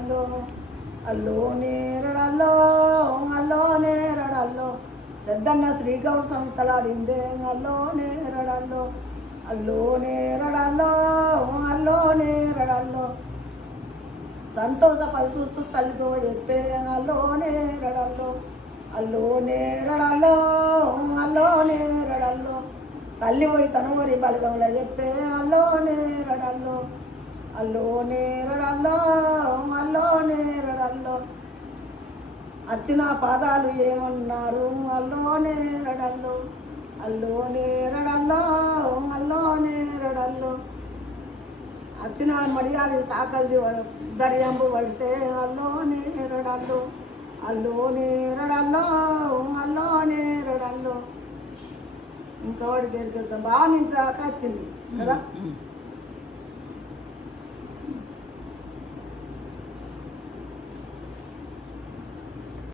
నేరడల్లో అల్లో నేరడల్లో అల్లో నేరడల్లో పెద్దన్న శ్రీగౌర సంతలాడిందే అల్లో నేరడల్లో అల్లో నేరడల్లో అల్లో నేరడల్లో సంతోష పరిచూస్తూ చల్లితో చెప్పే అల్లో నేరడల్లో అల్లో నేరడల్లో అల్లో నేరడల్లో తల్లి పోయి తనువరి బలగంలో చెప్పే అల్లో నేరడల్లో అల్లో నేరడల్లో అల్లో నేరడల్లో వచ్చిన పాదాలు ఏమన్నారు అల్లో నేరడల్లో అల్లో నేరడల్లో అల్లో నేరడల్లో వచ్చిన మడియాలి సాకల్ది దర్యంబు పడితే అల్లో నేరడల్లో అల్లో నేరడల్లో అల్లో నేరడల్లో ఇంకా వాడి దగ్గరికి వెళ్తాం బాగా నుంచి దాకా వచ్చింది కదా.